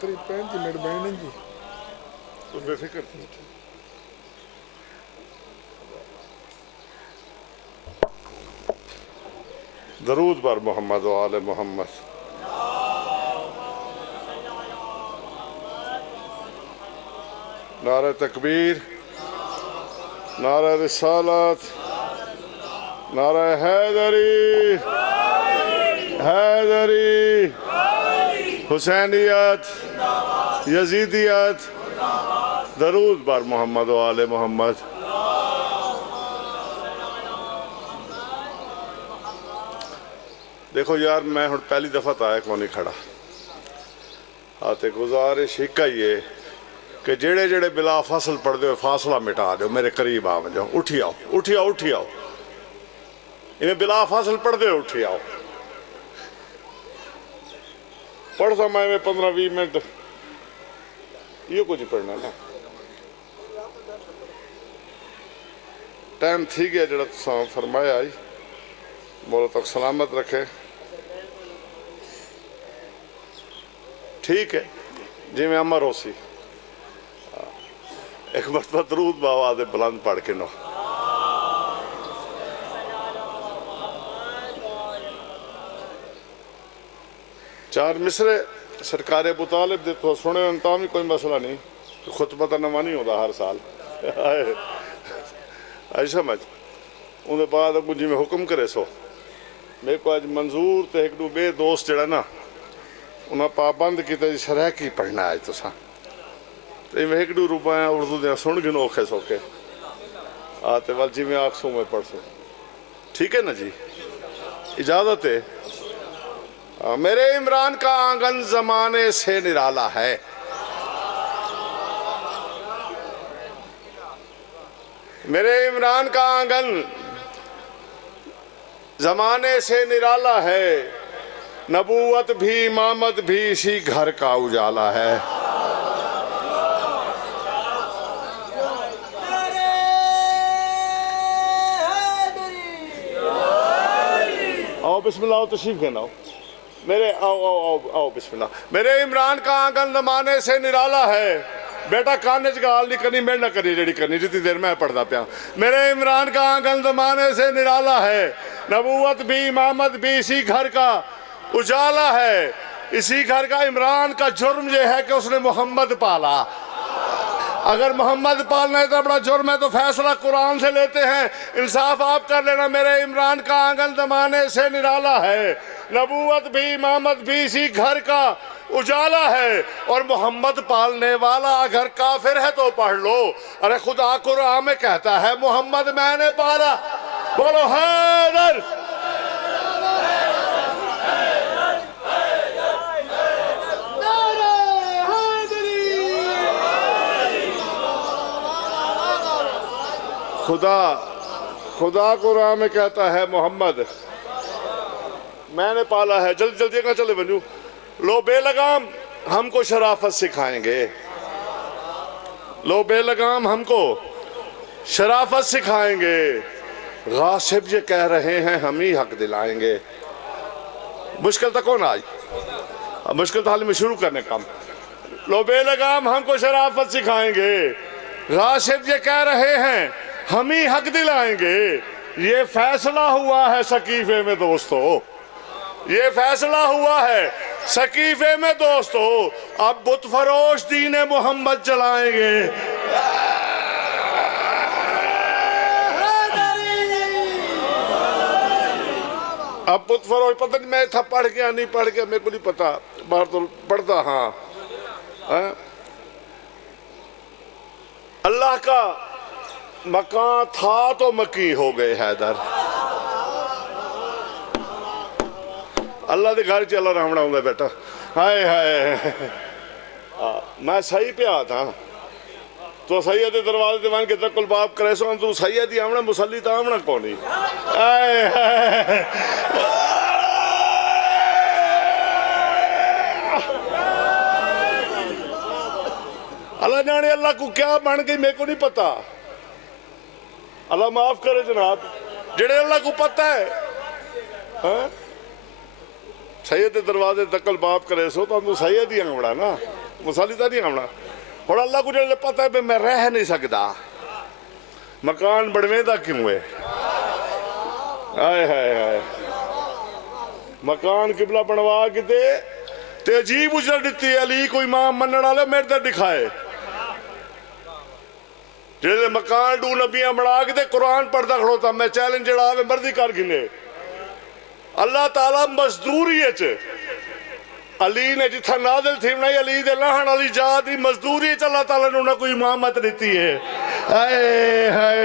करीब 35 मिनट बैठने जी। तो बेफिक्र दरूद बर मोहम्मद व आले मोहम्मद। नारा तकबीर, नारा रिसालत, नारा हैदरी, हैदरी, हुसैनियत, यजीदियत, दरूद बर मोहम्मद व आले मोहम्मद। देखो यार, मैं हुण पहली दफ़ा तो आया कौन नहीं खड़ा आते। गुजारिश एक ही है कि जेड़े जेड़े बिला फसल पढ़ते हो फासला मिटा दो, मेरे करीब आ जाओ। उठी आओ, उठी आओ, उठी आओ। इन्हें बिला फसल पढ़ते हो, उठी आओ। पढ़ता मैं 15-20 मिनट, ये कुछ पढ़ना ना। टाइम थी गया जरा तुसा फरमाया आई, बोलो तक सलामत रखे। ठीक है जिमें अमर हो सी। एक मरतबा दरूद बाबा दे बुलंद पढ़ के नो। चार मिसरे सरकार अबू तालिब दे तो सुने तां भी कोई मसला नहीं। खुतबा तो नवा नहीं होता हर साल। आई समझ। उनके बाद अगू जिमें हुक्म करे सो मेरे को अज मंजूर तो एक दो बे दोस्त जड़ा ना उन्हें पाबंद किया जी शरह की पढ़ना अज तुसा तो मैं एक दो रुपया उर्दू दे सुन गिनो औखे सौखे आते वाल जिमें आखसू मैं पढ़सू। ठीक है ना जी, इजाजत है। मेरे इमरान का आंगन जमाने से निराला है। मेरे इमरान का आंगन जमाने से निराला है। नबूवत भी इमामत भी इसी घर का उजाला है। आओ बिस्मिल्लाह, तशरीफ लेना आओ मेरे। आओ आओ आओ आओ बिस्मिल्लाह। मेरे इमरान का आंगन जमाने से निराला है। बेटा काने च गाल नहीं करनी, मेरे ना करी जेड़ी करनी जितनी देर मैं पढ़ता पाया। मेरे इमरान का आंगन जमाने से निराला है। नबूवत भी इमामत भी इसी घर का उजाला है। इसी घर का इमरान का जुर्म यह है कि उसने मोहम्मद पाला। अगर मोहम्मद पालना इतना बड़ा जुर्म है तो फैसला कुरान से लेते हैं। इंसाफ आप कर लेना। मेरे इमरान का आंगन जमाने से निराला है। नबूवत भी इमामत भी इसी घर का उजाला है। और मोहम्मद पालने वाला अगर काफिर है तो पढ़ लो। अरे खुदा कुरान में कहता है मोहम्मद मैंने पाला। बोलो हैदर। खुदा खुदा कुरान में कहता है मोहम्मद मैंने पाला है। जल्दी जल्दी कहाँ चले बनू। लो बेलगाम हमको शराफत सिखाएंगे। लो बेलगाम हमको शराफत सिखाएंगे। गासिब ये कह रहे हैं हम ही हक दिलाएंगे। मुश्किल तो कौन आई, मुश्किल तो हाल में शुरू करने काम। लो बेलगाम हमको शराफत सिखाएंगे। गासिब ये कह रहे हैं हम ही हक दिलाएंगे। ये फैसला हुआ है सकीफे में दोस्तों, ये फैसला हुआ है सकीफे में दोस्तों। अब बुत फरोश दीन मोहम्मद जलाएंगे। अब बुत फरोश पता नहीं मैं था पढ़ गया नहीं पढ़ गया मेरे को नहीं पता। बाहर तो पढ़ता हाँ। अल्लाह का मकान था तो मकी हो गए हैदर। अल्लाह के घर चला रावणा होंगे बेटा। हाय हाय मैं सही पे आ था तो सैयद दरवाजे दीवान के तक बाप करे सो तू सैयद ही आवना मुसल्ली तो आवना कौन ही। अल्लाह जाने अल्लाह को क्या बन गई मेरे को नहीं पता। अल्लाह माफ करे जनाब जेड़े अल्लाह को पता है। हाँ? सैयद दरवाजे तकल बाप करे सो तो सैयद ही आवड़ा ना। मसाली तो नहीं आना और अल्लाह को जो पता है भी मैं रह नहीं सकता मकान बनवेदा क्यों है आए हाय हाय मकान किबला बनवा के ते अजीब उजर दी अली कोई मां मनण वाले मेरे ते दिखाए जेड़े मकान डू नबियां बना के कुरान पढ़ता खड़ोता मैं चैलेंज जड़ा मर्जी कर गिने अल्लाह ताला मजदूरी अली ने जिथा नादिल थी बनाई अली दे लाहन वाली जात की मजदूरी अल्लाह ताला ने कोई इमामत दी है हाय हाय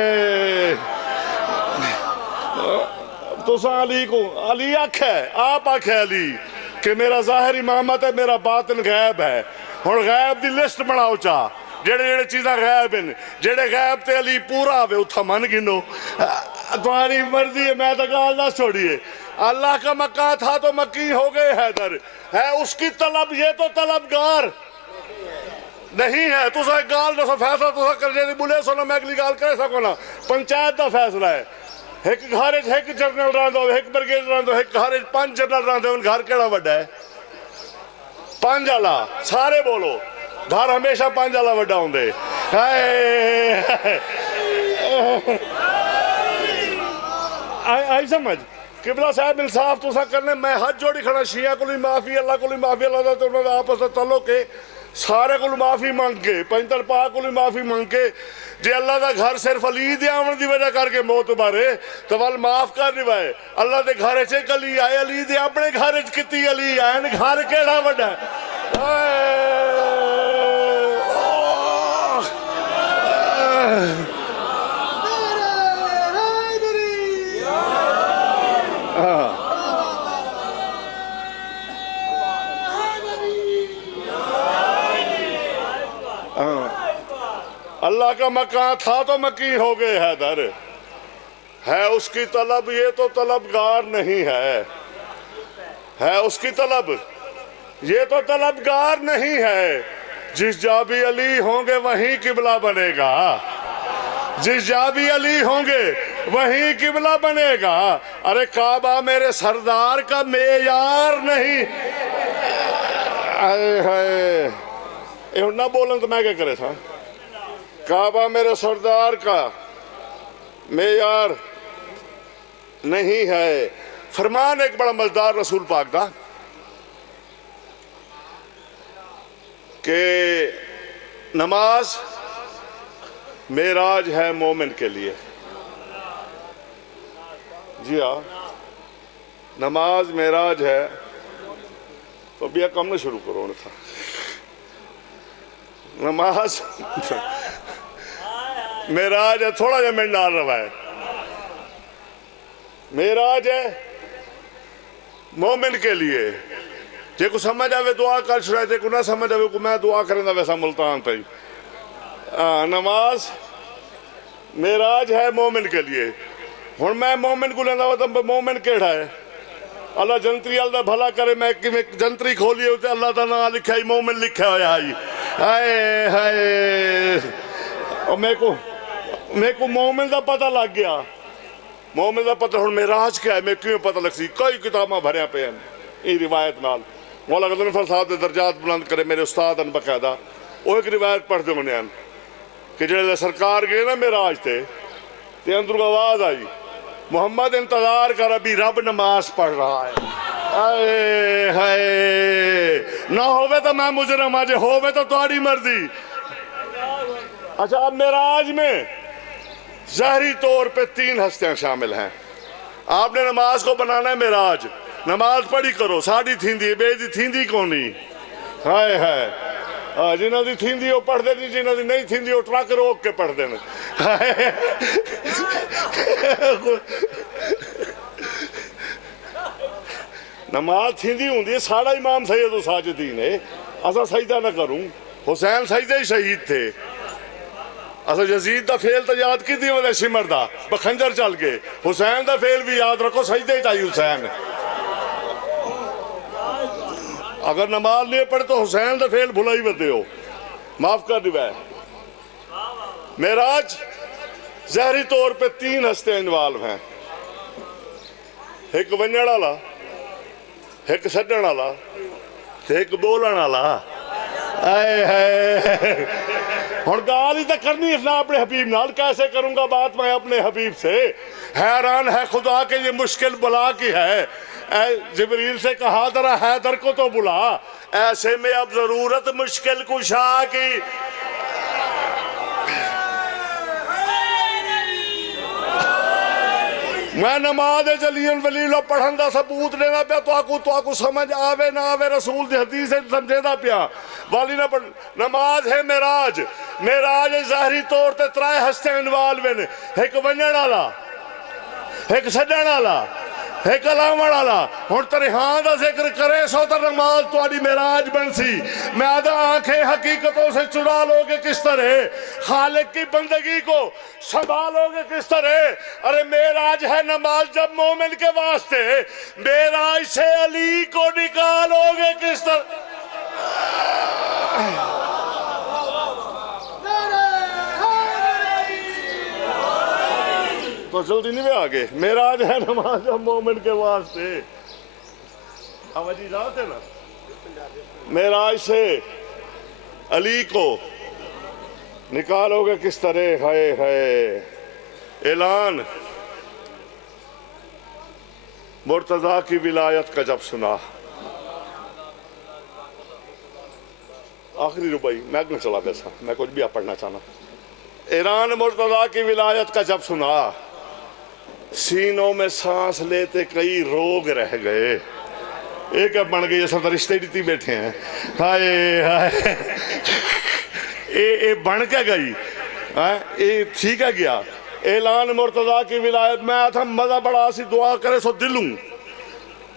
तुसा अली को अली आखे आप आखे अली कि मेरा जाहिर इमामत है मेरा बातिन गैब है हुण गैब की लिस्ट बनाओ चा जेड़े जेड़े चीज़ा गैब हैं जेड़े गैब ते अली पूरा आवे उथा मन गिनो तुम्हारी मर्जी है मैं तो गाल ना छोड़िए अल्लाह का मक्का था तो मक्की हो गए हैदर है उसकी तलब ये तो तलबगार नहीं है तुसा गाल दसो फैसला तुसा कर जे बुले सुनो मैं अगली गाल कर सको ना पंचायत का फैसला है एक घर एक जनरल रहा एक ब्रिगेड रहा एक घर 5 जनरल रहा घर केड़ा वड्डा है 5 वाला सारे बोलो घर हमेशा 5 वाला वड्डा होंदे आई समझ किबला साहब इंसाफ तुसा करने मैं हाथ जोड़ी खड़ा शिया को माफी अल्लाह को माफी अल्लाह तो उन्होंने आपस में तलो के सारे को माफी मांग के पैंतर पाक को माफी मांग के जे अल्लाह का घर सिर्फ अली दे आवन की वजह करके मौत बारे तो वल माफ कर दिवाए अल्लाह के घर च अली आए अली दे अपने घर च किती अली आए घर केड़ा वड्डा अल्लाह का मकान था तो मकी हो गए हैदर है उसकी तलब ये तो तलबगार नहीं है उसकी तलब ये तो तलबगार नहीं है जिस जाबी अली होंगे वहीं किबला बनेगा जिस जाबी अली होंगे वहीं किबला बनेगा अरे काबा मेरे सरदार का मेयार नहीं है ना बोलन तो मैं क्या करे था काबा मेरे सरदार का मेयार नहीं है फरमान एक बड़ा मजेदार रसूल पाक का कि नमाज मेराज है मोमिन के लिए जी हाँ नमाज मेराज है तो अभी कम न शुरू करो था नमाज मेराज है थोड़ा जा मिनट डाल रहा है मेराज है मोमिन के लिए जे को समझ आवे दुआ कर छुड़ा जे को ना समझ आवे को मैं दुआ करेंदा वैसा मुल्तान पे नमाज मेराज है मोमिन के लिए हुण मैं मोमिन को लेंदा तो मोमिन केड़ा है अल्लाह जंतरी अल्लाह भला करे मैं कि जंतरी खोलिए उते अल्लाह का नाम लिखा ही मोमिन लिखा होया जी हाय हाय और मेरे को मोमिन का पता लग गया मोमिन का पता हुण मेराज क्या है मैं क्यों पता लग सी कई किताबां भरिया पे हैं रिवायत नाल मौला गज़नफ़र साहब के दर्जात बुलंद करे मेरे उस्ताद हैं बकायदा वो एक रिवायत पढ़ते होने कि जो सरकार गए ना मेराज ते अंदरों आवाज आई मोहम्मद इंतजार कर अभी रब नमाज पढ़ रहा है हाय ना होवे तो मैं मुजरम आज होवे तो तुम्हारी मर्जी अच्छा अब मेराज में ज़ाहिरी तौर पे 3 हस्तियां शामिल हैं आपने नमाज को बनाना है मेराज नमाज पढ़ी करो साड़ी थींदी बेदी थींदी कोनी हाय हाय जिन्हों की थींदी वो पढ़ते नहीं जिन्हों की नहीं थींदी वो ट्रक रोक के पढ़ते हैं नमाज थींदी होंगी साड़ा इमाम सैयद साजिदीन है असा सजदा न करूं हुसैन सजदे ही शहीद थे असा यजीद का फेल तो याद की थी सिमर का बखंजर चल के हुसैन का फेल भी याद रखो सजदे ही हुसैन अगर नमाज नहीं पढ़े तो हुसैन का फेल भुला ही बदे हो माफ कर दिवा मेराज ज़ाहिरी तौर पे 3 हस्ते इन्वॉल्व हैं एक वंजण वाला एक छड्डण वाला एक बोलण वाला आए है हुण गाल ही तो करनी है ना अपने हबीब नाल। कैसे करूंगा बात मैं अपने हबीब से? हैरान है खुदा के ये मुश्किल बुला की है। जिब्रील से कहा जरा हैदर को तो बुला, ऐसे में अब जरूरत मुश्किल कुशा की। मैं नमाज जलील वलीलो पढ़न का सबूत देना पिया तो समझ आवे ना आवे, रसूल दी हदीस समझेदा पिया वाली ना पढ़। नमाज है मेराज, मेराज ज़ाहरी तौर ते त्राए हस्ते इन्वॉल्व हैं, एक वंजण वाला, एक छड्डण वाला, एक लावण वाला। हुण तरिहां दा जिक्र करे सो तो नमाज तुहाडी मेराज बनसी। मैं आदा आंखें हकीकतों से चुरा लोगे किस तरह, खालिक की बंदगी को संभालोगे किस तरह। अरे मेराज है नमाज जब मोमिन के वास्ते, मेराज से अली को निकालोगे किस तरह। तो जल्दी नहीं में आगे, मेराज है नमाज मोमिन के वास्ते। आवाजी जाते है ना, मेराज से अली को निकालोगे किस तरह। है ऐलान मुर्तजा की विलायत का जब सुना। आखिरी रुपई मैं क्यों चला पैसा, मैं कुछ भी आप पढ़ना चाहना। ईरान मुर्तजा की विलायत का जब सुना, सीनों में सांस लेते कई रोग रह गए। एक बन गई असल रिश्ते रीति बैठे हैं। हाय हाय ए बन के गई ये ठीक है गया। ऐलान मुर्तजा की विलायत में था मजा बड़ा सी दुआ करे सो दिलूं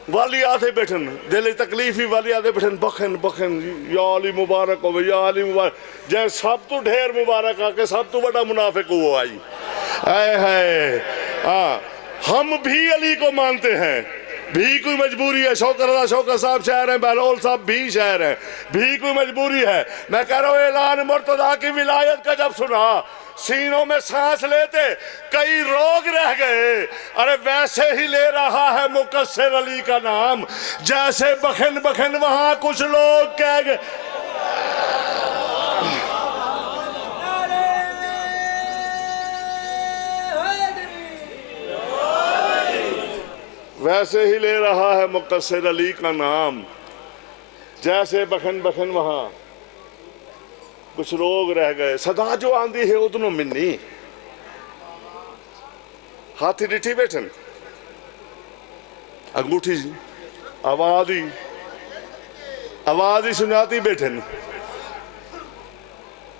वाली आते बैठन, दिल तकलीफ ही वाली आते बैठन बखन बखन या अली मुबारक हो, या अली मुबारक। जै सब तो ढेर मुबारक आके सब तो बड़ा मुनाफिक वो आई। है हाँ, हम भी अली को मानते हैं, भी कोई मजबूरी है। शौकत साहब शहर है, बहलोल साहब भी शहर है, भी कोई मजबूरी है। मैं कह रहा हूँ ऐलान मुर्तजा की विलायत का जब सुना, सीनों में सांस लेते कई रोग रह गए। अरे वैसे ही ले रहा है मुकस्सिर अली का नाम, जैसे बखन बखन वहां कुछ लोग कह गए। वैसे ही ले रहा है मुकस्सिर अली का नाम, जैसे बखन बखन वहां कुछ लोग रह गए। सदा जो आंदी है उदनों मिन्नी, हाथी डिठी बैठन अंगूठी आवाज ही सुनाती बैठन।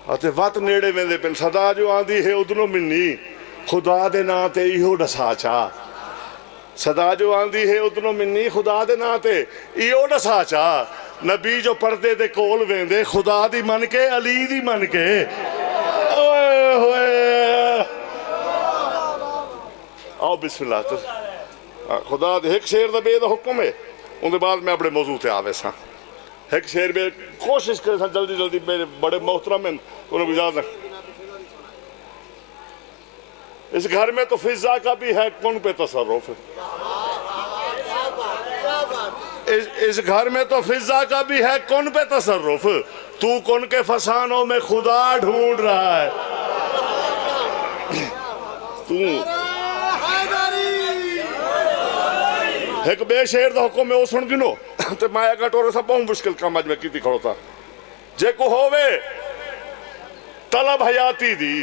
वत नेड़े वेंदे पिन। सदा जो आंदी है उदनों मिन्नी, खुदा दे नां ते इहो डसा चा। सदा जो आंदी है उदनों मिन्नी, खुदा दे नां ते इहो डसा चा। नबी जो पर्दे दे कोल वेंदे, खुदा दी मन के अली दी मन के। ओए होए आओ बिस्मिल्लाह। तो खुदा दे एक शेर दा बेद हुक्म है, उनके बाद मैं अपने मौजू ते आवे सा। एक शेर में कोशिश करे सा जल्दी जल्दी, मेरे बड़े मोहतरम हैं उन्हें गुजार। इस घर में तो फिजा का भी है कौन पे तसर्रुफ। इस घर में तो फिजा का भी है कौन पे तसर्रुफ। तू कौन के फसानों में खुदा ढूंढ रहा है। तू एक बेशेर दा हुक्म है, वो सुन गिनो तो माया कटोरे सब बहुत मुश्किल काम अज मैं की खड़ोता। जेको होवे तलब हयाती दी,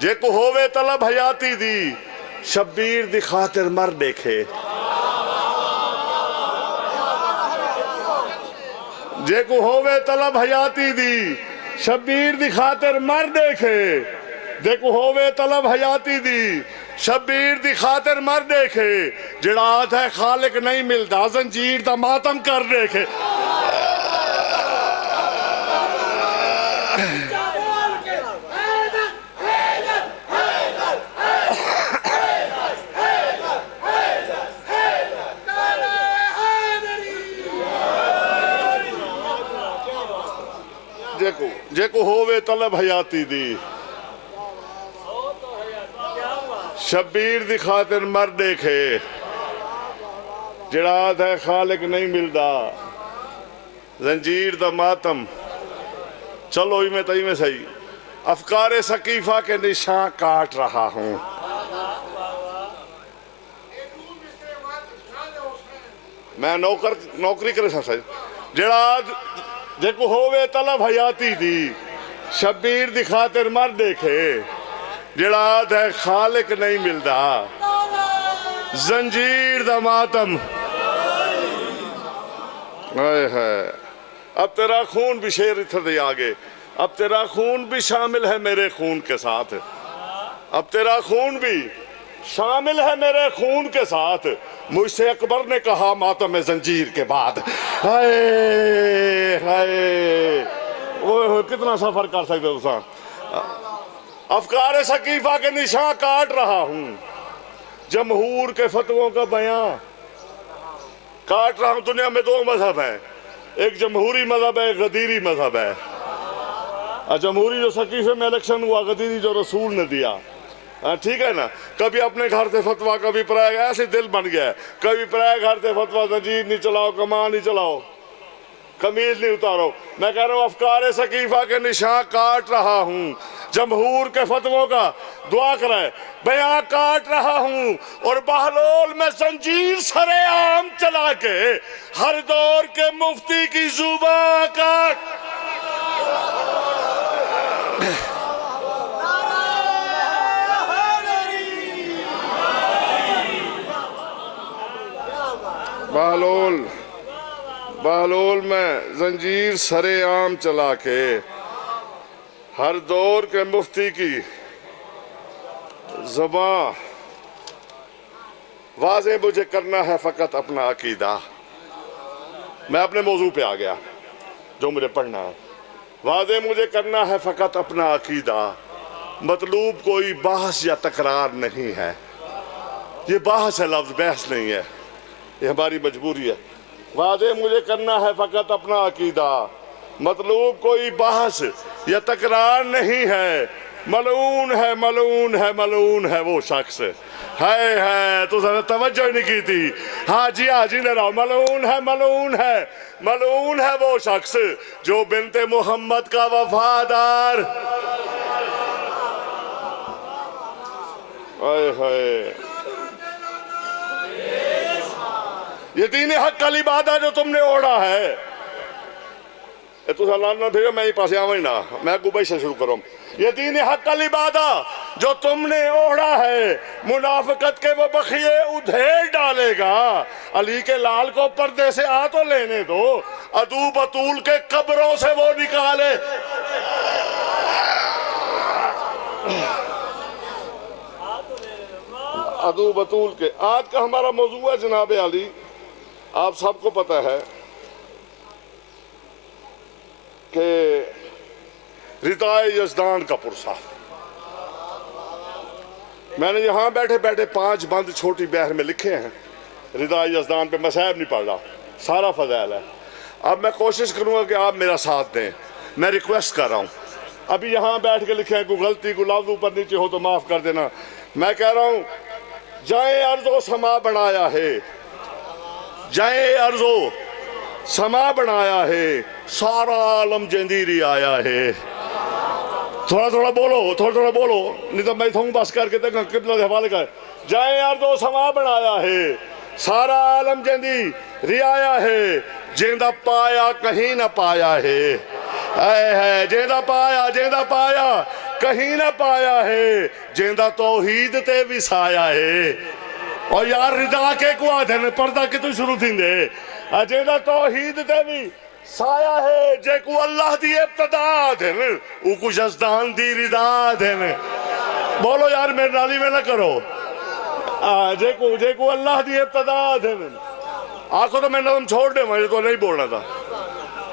जेको होवे तलब हयाती दी, शब्बीर दी खातिर मर देखे। जेको होवे तलब हयाती दी, शब्बीर दी खातिर मर देखे। जेको होवे तलब हयाती दी, शब्बीर दी खातिर मर देखे। जिहड़ा आता है खालिक नहीं मिलता, जंजीर दा मातम कर देखे। जेको होवे तलब हयाती दी, शब्बीर दी खातिर मर देखे। जिहड़ा है खालिक नहीं मिलता, जंजीर द मातम, चलो ही में तई में सही। अफकारे सकीफा के निशान काट रहा हूं। मैं नौकरी करे सही जड़ा जेको होवे तलब हयाती दी, शबीर दी खातिर मर देखे, जड़ा है खालिक नहीं मिलता। जंजीर द मातम, है अब तेरा खून भी शेर इधर आगे, अब तेरा खून भी शामिल है मेरे खून के साथ, अब तेरा खून भी शामिल है मेरे खून के साथ। मुझसे अकबर ने कहा मातम जंजीर के बाद। हाय हाय, वो कितना सफर कर सकते हो। अफकार सकीफा के निशान काट रहा हूं, जमहूर के फतवों का बयां काट रहा हूं। दुनिया में दो मजहब है, एक जमहूरी मजहब है, एक गदीरी मजहब है। जमहूरी जो सकीफे में इलेक्शन हुआ, गदीरी जो रसूल ने दिया, ठीक है ना। कभी अपने घर से फतवा, कभी पराया, ऐसे दिल बन गया है। कभी पराया घर से फतवा, जंजीर नहीं चलाओ, कमान नहीं चलाओ, कमीज नहीं उतारो। मैं कह रहा हूं अफकार सकीफा के निशान काट रहा हूं, जमहूर के फतवों का दुआ करे बयां काट रहा हूं, और बहलोल में जंजीर सरेआम चला के हर दौर के मुफ्ती की जुबान काट। बहलोल में जंजीर सरेआम चला के हर दौर के मुफ्ती की ज़बां वाज़े मुझे करना है फ़कत अपना अकीदा। मैं अपने मौजू पे आ गया जो मुझे पढ़ना है। वाज़े मुझे करना है फ़कत अपना अकीदा, मतलूब कोई बहस या तकरार नहीं है। ये बहस है, लफ्ज़ बहस नहीं है, ये हमारी मजबूरी है। वादे मुझे करना है फ़कत अपना अकीदा, मतलूब कोई बहस या तकरार नहीं है। मलून है, मलून है, मलून है वो शख्स। है तो तवज्जो नहीं की थी। हाँ जी ने रहा, मलून है, मलून है, मलून है वो शख्स जो बिनते मोहम्मद का वफादार। ये दीन हक का लिबादा जो तुमने ओढ़ा है, तो लाना भेजो, मैं ही पास आवा ही ना, मैं गुबाई से शुरू करूं। ये दीन हक का लिबादा जो तुमने ओढ़ा है, मुनाफिकत के वो बखिए उधेड़ डालेगा। अली के लाल को पर्दे से आ तो लेने दो, अदू बतूल के कब्रों से वो निकाले। अदू बतूल के आज का हमारा मौजू है जनाब अली। आप सबको पता है कि रिदाए यज़दान का पुरसा, मैंने यहाँ बैठे बैठे 5 बंद छोटी बहर में लिखे हैं। रिदाए यज़दान पे मसाहब नहीं पढ़ रहा, सारा फज़ैल है। अब मैं कोशिश करूँगा कि आप मेरा साथ दें, मैं रिक्वेस्ट कर रहा हूँ। अभी यहाँ बैठ के लिखे हैं, कोई गलती कोई लफ्ज़ ऊपर नीचे हो तो माफ़ कर देना। मैं कह रहा हूँ जाए अर्ज़ो समा बनाया है, जाए अर्ज़ो समा बनाया है, सारा आलम जंदीरी आया है। थोड़ा थोड़ा बोलो, थोड़ा थोड़ा बोलो, नहीं तो मैं थोड़ा बस करके तक कितना हवाले कर। जाए अर्ज़ो समा बनाया है, सारा आलम जंदी आया है, जिंदा पाया कहीं ना पाया है, जिंदा पाया कहीं ना पाया है, जिंदा तौहीद ते विसाया है। और यार रिदा के को आधे पर्दा कितों शुरू थींदे, जिंदा तौहीद ते भी साया है, जेको अल्लाह दी इब्तिदा देन उको यज़दान दी रिदा देन। बोलो यार मेरे नाली में ना करो। जेको अल्लाह दी इब्तिदा देन आखो तो मैं नज़म छोड़ दे, मुझे तो नहीं बोलना था।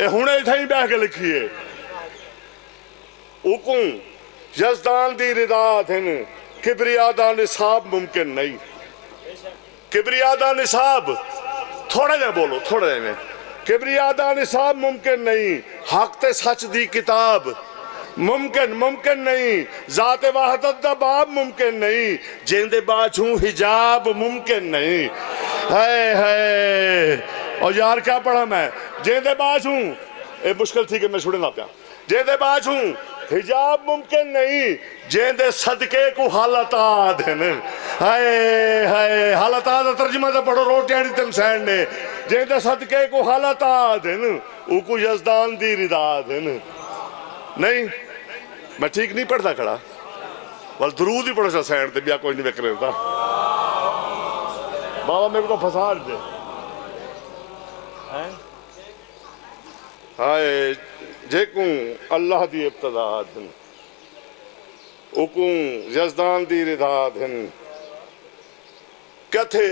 ये हुणे इथे ही बह के लिखिए, उको यज़दान दी रिदा देन, किबरिया दा निसाब मुमकिन नहीं। किबरिया दा निसाब थोड़ा जा बोलो, थोड़ा जा किबरिया दा निसाब मुमकिन नहीं, हक ते सच दी किताब मुमकिन नहीं, जाते वहदत दा बाब मुमकिन नहीं, जेंदे बाजू हिजाब मुमकिन नहीं। है और यार क्या पढ़ा मैं जेंदे बाज हूँ ये मुश्किल थी कि मैं छुड़े ना पाया जेंदे बाज हूँ हिजाब मुमकिन नहीं जेंदे सदके को हालत आदन हाय हाय हालत आद तर्जुमा तो पढ़ो रोटियां दी तमसैन ने जेंदे सदके को हालत आदन उको यजदान दी रिदा दिन नहीं मैं ठीक नहीं पढ़ता खड़ा बल दरूद ही पढ़ो सैन ते बिया कोई नहीं विक रहता बाबा मेरे को तो फसा दे हाय जेकू अल्लाह दी इब्तदा दिन उकू यजदान दी रिदा दिन क्या थे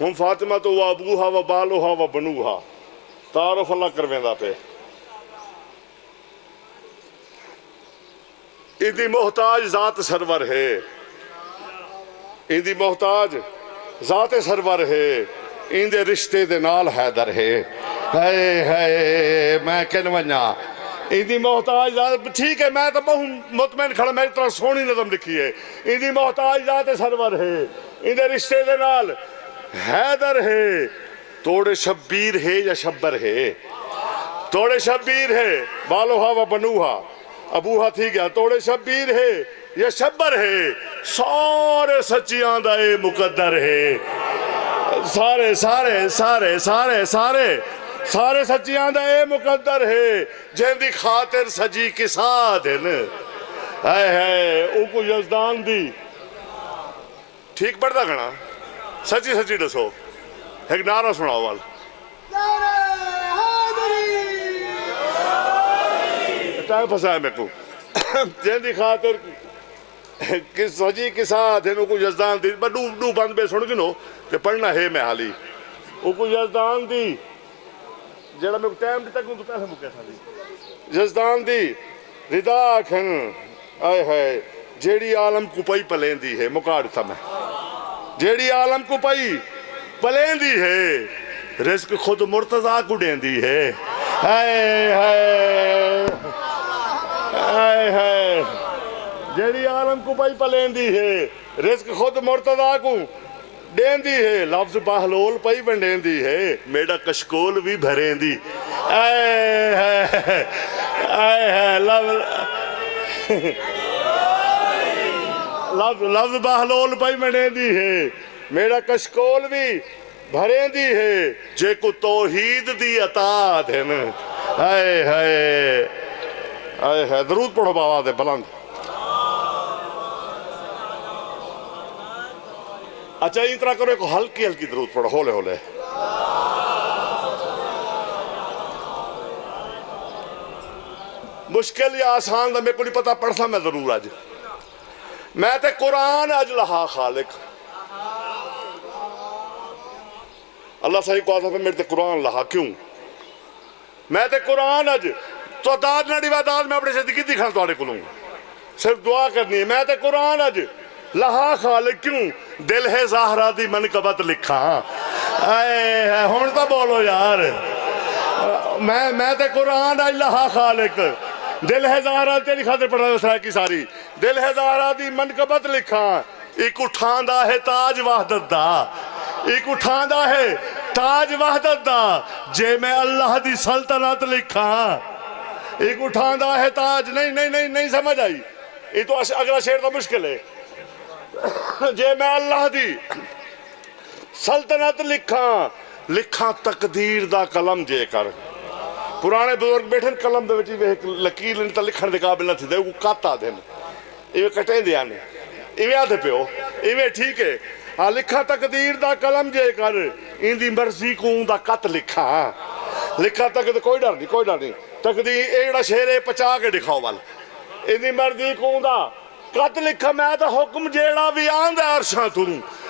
हम फातिमा तो व अबूहा व बालुहा व बनूहा तारुफ अल्लाह करवेंदा पे इंदी मोहताज जात सरवर है इंदी मोहताज जात सरवर है इंदे रिश्ते दे नाल हैदर है हाय हाय मैं कहन वना इंदी मोहताज ठीक है मैं तो बहुत मुतमैन खड़ा मेरी तरह सोहनी नज़म लिखी है इंदी मोहताज जात सरवर है इंदे रिश्ते दे नाल हैदर है तोड़े शब्बीर है या शब्बर है तोड़े शब्बीर है बालोहा व बनूहा अबूहा थी गया तोड़े शब्बीर है या शब्बर है सारे सच्चियां दा ए मुकद्दर है सारे सारे सारे सारे सारे सारे सच्चियां दा ए मुकद्दर है जिंदी खातिर सजी किसा दिन हाय हाय उको यजदान दी ठीक पढ़दा घना सच्ची सच्ची दसो एक नारा सुनाओ वाल टाइम फसाया मेरे को जिंदी खातिर कि सजी किसा दिन को यजदान दी डू डू बंद बे सुन गिनो ते पढ़ना है मैं हाली उको यजदान दी जेड़ा मेरे को टाइम दिता को तो पहले मुके था यजदान दी रिदा खन आए है जेड़ी आलम को पई पलेंदी है मुकाड़ था मैं जेड़ी आलम को पई पलेंदी है रिस्क खुद मुर्तजा को देंदी है हाय हाय हाय हाय जेड़ी आलम को पई पलेंदी है रिस्क खुद मुर्तजा को देंदी है लफ्ज बहलोल पई बंडेंदी है मेरा कशकोल भी भरेंदी आए है आए है लफ्ज बहलोल पई बंडेंदी है मेरा कशकोल भी भरेंदी है जे को तौहीद दी अता देन हाय हाय हाय हाय दरूद पढ़ो बाबा दे बुलंद अच्छा इस तरह करो एक हल्की हल्की दरूद पढ़ो होले होले मुश्किल या आसान दा मेरे को नहीं पता पढ़सा मैं जरूर अज मैं ते कुरान अज लहा खालिक अल्लाह सही को आता मेरे ते कुरान लहा क्यों मैं ते कुरान अज तो दाद ना दाद मैं अपनी जिंदगी दिखा थोड़े को सिर्फ दुआ करनी है मैं ते कुरान अज लहा खालिक क्यों दिल है ज़ाहरा दी मनकबत लिखा हुण तो बोलो यार मैं ते कुरान अज लहा खालिक दिल है ज़ाहरा तेरी खातिर पढ़ा उसरा की सारी दिल है ज़ाहरा दी मनकबत लिखा एक उठांदा है ताज वहदत दा एक उठांदा है ताज वहदत दा जे मैं अल्लाह दी सल्तनत लिखा एक उठांदा है ताज नहीं नहीं नहीं नहीं समझ आई ये तो अगला शेर तो मुश्किल है जे मैं अल्लाह दी सल्तनत लिखा लिखा तकदीर दा कलम जे कर पुराने बुजुर्ग बैठे कलम दे विच लकीर तो लिखण दे काबिल न थी काता दिन इवें कटेंदे आने इवें आदे पियो इवें ठीक है हाँ लिखा तकदीर दा कलम जे कर इंदी मर्जी को दा कत लिखा लिखा तक तो कोई डर नहीं तकदीर एड़ा शेरे पचा के दिखाओ वाल इंदी मर्जी को दा कत लिखा मैं तो हुक्म जेड़ा भी आंदा अरशा तू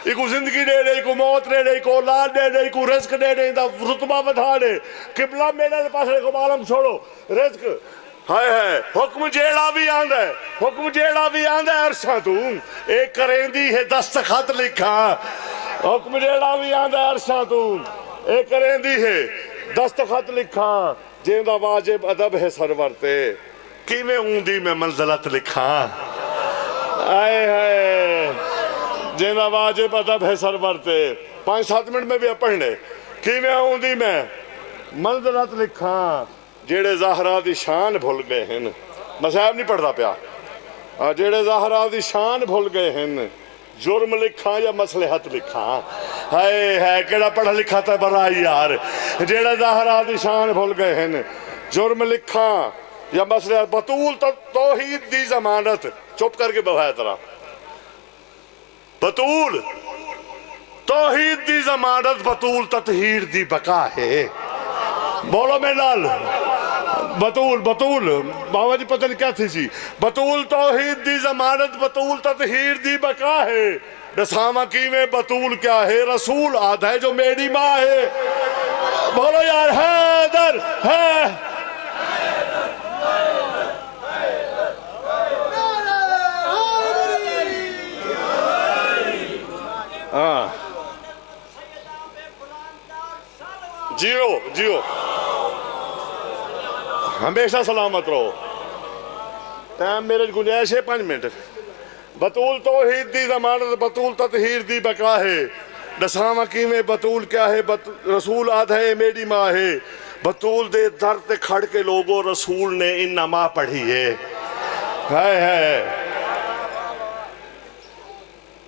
इको जिंदगी दे दे इको मौत दे दे इको औलाद दे दे इको रिस्क दे दे दा रुतबा बढ़ा दे किबला मेरे पास को मालूम छोड़ो रिस्क हाय हाय हुक्म जेड़ा भी आंदा हुक्म जेड़ा भी आंदा अरशा तू ए करेंदी है दस्तखत लिखा हुक्म जेड़ा भी आंदा अरशा तू ए करेंदी है दस्तखत लिखा जेंदा वाजिब अदब है सरवर ते किवें ऊंदी मैं मंजिलत लिखा आए है जेंदा वाजिब अदब है सरवर ते 5-7 मिनट में भी पढ़ने कि मैं आऊँदी मैं मंजरत लिखा जेड़े ज़हरा दी शान भुल गए हैं। मैं साहब नहीं पढ़ता पिया। जेड़े ज़हरा दी शान भुल गए हैं, जुर्म लिखा या मसलहत लिखा। है केड़ा पढ़ा लिखा था बड़ा यार। जेड़े ज़हरा दी शान भुल गए हैं, जुर्म लिखा या मसलहत। बतूल तो तौहीद दी जमानत। चुप करके बवाया तरह बतूल तौहीद दी जमानत, बतूल ततहीर दी बका है। बोलो मेरे नाल बतूल बतूल बाबा जी पता नहीं क्या थी सी। बतूल तौहीद दी जमानत, बतूल ततहीर दी बका है। दसावा की में बतूल क्या है, रसूल आधा है जो मेरी माँ है। बोलो यार हैदर है। हाँ जियो जियो हमेशा सलामत रहो। टाइम मेरे गुंजाइश है 5 मिनट। बतूल तौहीद दी जमानत, बतूल ततहीर दी बका है। दसावा की में बतूल क्या है, रसूल आधा है मेरी माँ है। बतूल दे दर ते खड़ के लोगों रसूल ने इन नमा पढ़ी है।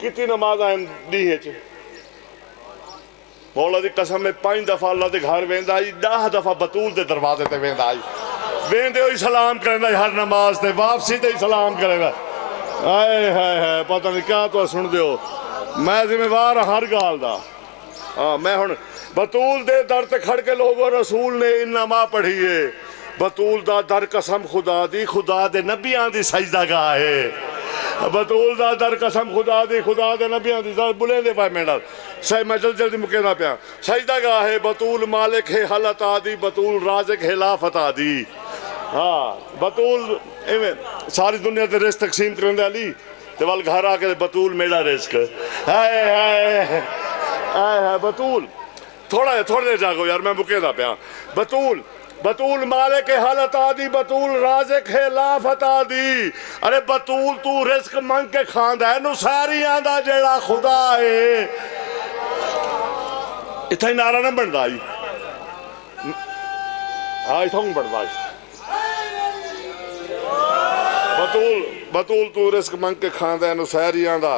कितनी नमाज दी है मौला दी कसम में 5 दफा अल्लाह के घर वेंदा आई, 10 दफा बतूल के दरवाजे ते वेंदा आई। वेंदे ही सलाम करेंदा हर नमाज ते, वापसी ते ही सलाम करेगा। है पता नहीं क्या तो सुन दो। मैं जिम्मेवार हर गाल दा। हाँ मैं हुण बतूल दे दर ते खड़ के लोगों रसूल ने इन नमा पढ़ी है। बतूल दा दर कसम खुदा दी, खुदा दे नबियां दी सजदा गाह है। बतूल दा दर कसम खुदा दी, खुदा दे नबियां दी बुले दे पाए मेरा सही। मैं जल्दी जल्दी मुकेदा पिया। सजदा गाह है बतूल, मालिक है हलत आदि, बतूल राज़िक है लाफत आदि। हाँ बतूल इवें सारी दुनिया ते रिस्क तकसीम करेंदे अली ते वल घर आके बतूल मेरा रिस्क है बतूल। थोड़ा देर जागो यार, मैं मुकेदा पिया। बतूल बतूल मालिक है हालत आदि, बतूल राज़िक है लाफत आदि। अरे बतूल तू रिस्क मंग के खांदा है, नुसारियां दा जेड़ा खुदा है। इतना ही नारा ना बनता आई। हाँ इतना बनता आई। बतूल बतूल तू रिस्क मंग के खांदा है, नुसारियां दा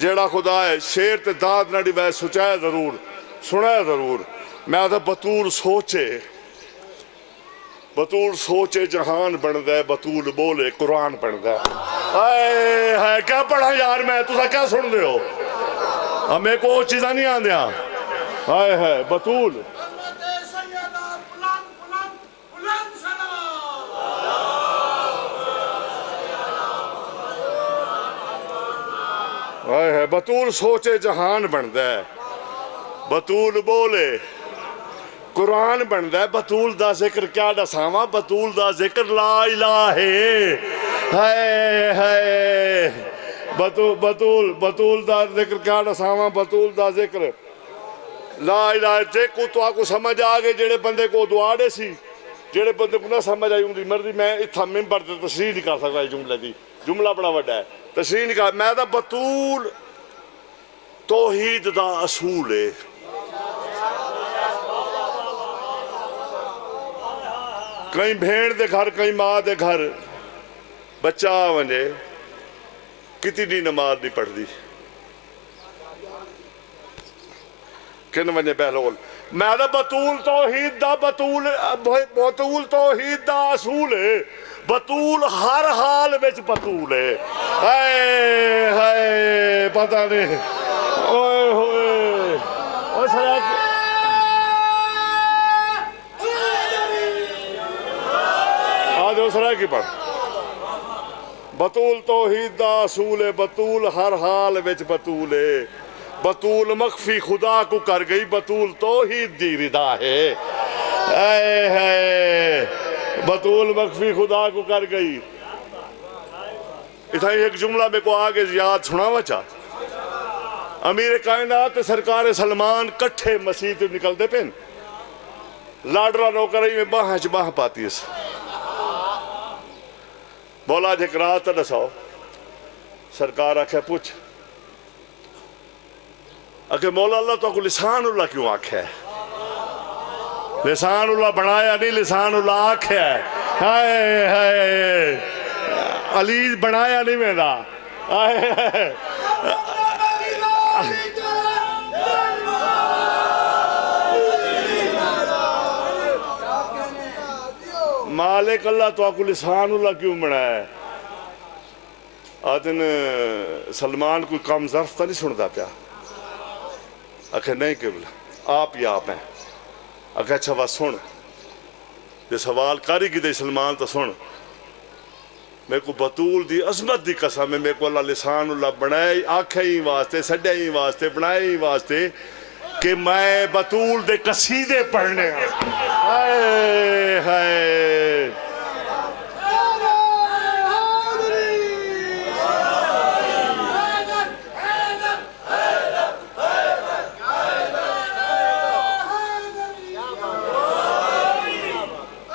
जेड़ा खुदा है। शेर ते दाद ना डिवै सुचाया जरूर, सुनाया जरूर। मैं तो बतूल सोचे, बतूल सोचे जहान बनता है, बतूल बोले कुरान बनता है। क्या पढ़ा यार मैं, तुसा क्या सुन रहे हो? मेरे को चीज़ा नहीं आंदिया। है बतूल है बतूल सोचे जहान बनता है, बतूल बोले कुरान बनता है। बतूल दा जिक्र क्या दसावा, बतूल दा जिक्र ला इलाहे है। बतूल बतूल दा जिक्र क्या दसावा, बतूल दा जिक्र ला इलाहे। जे को तो आपको समझ आ गए, जेड़े बंदे को दुआड़े सी, जेड़े बंदे को ना समझ आई उनकी मर्जी। मैं इतना मिंबर ते तशरीह नहीं कर सकता जुमले की, जुमला बड़ा वड्डा है, तशरीह नहीं कर। मैं तो बतूल तौहीद दा असूल है। कई भेड़ दे घर, कई माँ दे घर बच्चा वने कितनी नमाज नहीं पढ़ती, किन वने बहलोल। मैं तो बतूल तौहीद दा बतूल तौहीद दा असूल है। बतूल हर हाल विच बतूल है। पता नहीं ओए होए सरा दूसरा की पढ़। बतूल तौहीद दा असूल है, बतूल हर हाल विच बतूल है। बतूल मख्फी खुदा को कर गई, बतूल तौहीद दी रिदा है। बतूल मख्फी खुदा को कर गई। इतना एक जुमला मेरे को आगे याद सुनावा चा। अमीर कायनात सरकार सलमान कट्ठे मसीह निकलते पे, लाडरा नौकरी में बाह च बाह पाती है। बोला जे रात दसाओ, सरकार आख्या पूछ अके मौला अल्लाह तो लिसानुल्लाह क्यों आख्या है? लिसानुल्लाह बनाया नहीं, लिसानुल्लाह आख्या है। हाय हाय अली बनाया नहीं मेरा। हाय हाय मालिक अल्लाह तो आपको लिसानुल्लाह क्यों बनाया? आदन सलमान कोई कम ज़र्फ तो नहीं सुनता पाया? आखे नहीं किबला आप ही आप हैं। आखे अच्छा बस सुन, जो सवाल कारी की सलमान तो सुन, मेरे को बतूल दी अजमत दी कसम है, मेरे को अल्लाह लिसानुल्लाह बनाया ही आखे ही वास्ते, सड्या ही वास्ते, बनाए ही वास्ते कि मैं बतूल दे कसीदे पढ़ने। हाय हाय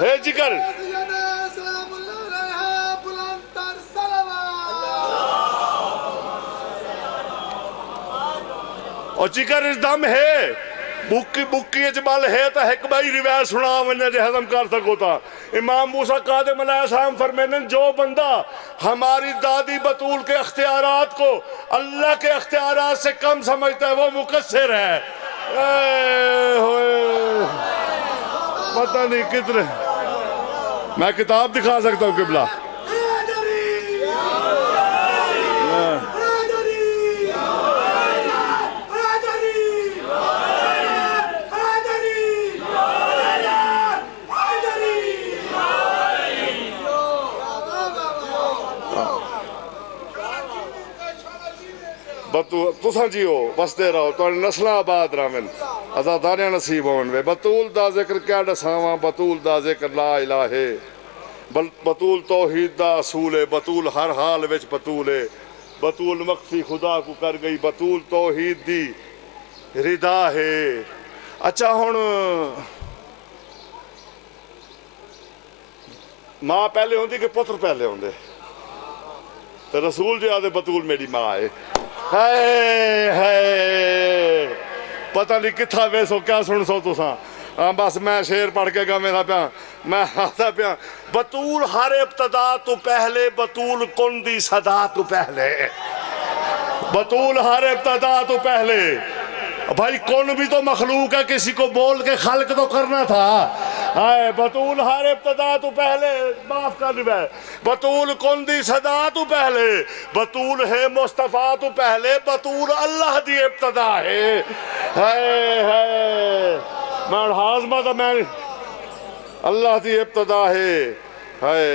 हे जिगर और जिगर इस दम है बुक्की बुक्की जबल है तो एक बाई रिवायत सुना वने जे हजम कर सको था। इमाम मूसा कादिम अलैहिस्सलाम फरमाते हैं जो बंदा हमारी दादी बतूल के अख्तियारात को अल्लाह के अख्तियारात से कम समझता है वो मुकस्सिर है। पता नहीं कितने मैं किताब दिखा सकता हूँ किबला। तुसा जियो बसते रहो तो नस्ल आबाद रहन अज़ादारियां नसीब होन वे। बतूल दा जिक्र क्या दसावां, बतूल दा जिक्र ला इलाहे, बतूल तौहीद दा असूल है, बतूल हर हाल विच बतूल है, बतूल मख्फी खुदा को कर गई, बतूल तौहीद दी रिदा है। अच्छा हुण मां पहले होंदी कि पुत्र पहले होंदे? तो रसूल जी आदे बतूल मेरी मां है। हाय हाय पता नहीं किथा वेसो क्या सुन सो तुसा। हाँ बस मैं शेर पढ़ के गावें पिया, मैं आता पिया बतूल हर इब्तदा तो पहले, बतूल कुन दी सदा तो पहले, बतूल हर इब्तदा तो पहले। भाई कौन भी तो मखलूक है, किसी को बोल के खल्क तो करना था। हाय बतूल हर इब्तदा तो पहले, माफ कर दे, बतूल कौन दी सदा तो पहले, बतूल है मुस्तफा तो पहले, बतूल अल्लाह दी इब्तदा है। हाय हाय मैं हाजमा था, मैं अल्लाह दी इब्तदा है। हाय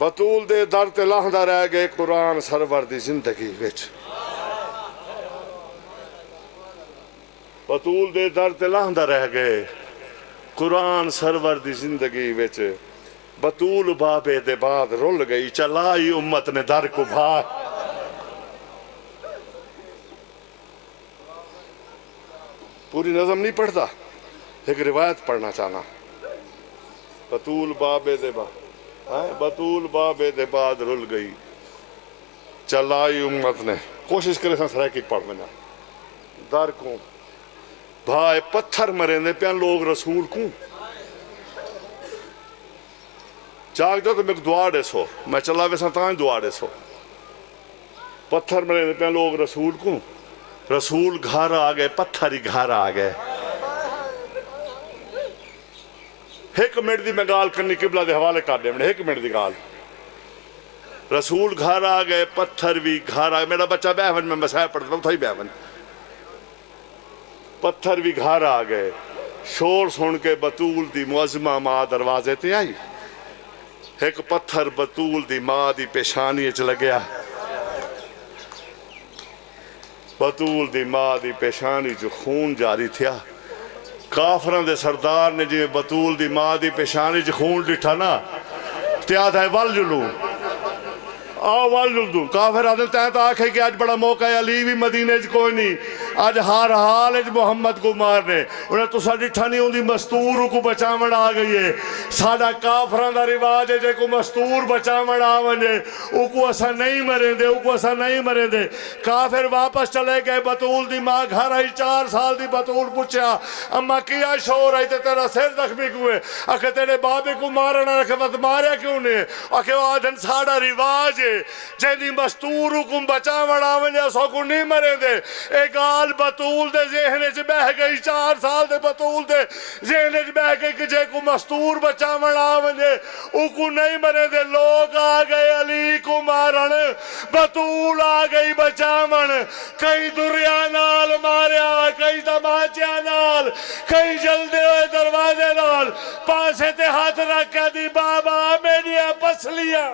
बतूल दे दर ते लहदा रह गए कुरान सरवर दी जिंदगी विच, बतूल दे दर ते लहदा रह गए कुरान सरवर दी जिंदगी विच। बतूल बाबे दे बाद रुल गई, चलाई उम्मत ने दर को भार। पूरी नज़म नहीं पढ़ता, एक रिवायत पढ़ना चाहना। बतूल बाबे दे बाद, बतूल बाबे दे बाद रुल गई, चलाई उम्मत ने। कोशिश करे सराकी पढ़ लेना दर को भाई पत्थर मरेंदे पे लोग रसूल को जाग दो तो मैं दुआ डेसो, मैं चला वैसा ता दुआ डेसो। पत्थर मरेंदे पे लोग रसूल को, रसूल घर आ गए, पत्थर ही घर आ गए। एक मिनट की मैं गाल करनी किबला के हवाले कर दे, एक मिनट की गाल। रसूल घर आ गए, पत्थर भी घर आ गए। मेरा बच्चा बहवन में मसाया पढ़ता था, ही बहवन, पत्थर भी घर आ गए। शोर सुन के बतूल दी मुअज़्ज़मा मां दरवाजे ते आई, एक पत्थर बतूल दी मां दी पेशानी च लग्या, बतूल दी मां दी पेशानी च खून जारी थिया। काफरां दे सरदार ने जिवें बतूल दी मां दी पेशानी च खून डिठा ना, त्याद है वल जुलू आओ वाल जुलदू। काफिर आदम तैं तो आखे कि अज बड़ा मौका है, अली भी मदीने च कोई नहीं, अज हर हाल मुहम्मद को मारने उन्हें तुसा डिठा नहीं होंगी मस्तूर को बचावन आ गई है साडा काफरां दा रिवाज है जे को मस्तूर बचावन आ वने उको असा नहीं मरेंदे उको असा नहीं मरेंदे काफिर वापस चले गए बतूल दी मां घर आई 4 साल दी बतूल पूछया अम्मा किया शोर है ते तेरा सिर जख्मी क्यों है आखे तेरे बाबे को मारना रखे बस मारे क्यों ने आखे आदन साडा रिवाज है जेदी मस्तूर हुकुम बचावन आ वने सो को नहीं मरेंदे ए गाल बतूल दे ज़हन च बह गई 4 साल दे बतूल दे ज़हन च बह गई कि जे को मस्तूर बचावन आ वने उको नहीं मरेंदे लोग आ गए अली को मारन बतूल आ गई बचावन कई दुरिया नाल मारिया कई तमाचा नाल कई जलदे हुए दरवाजे नाल पासे ते हाथ रख के दी बाबा मेरिया पसलियां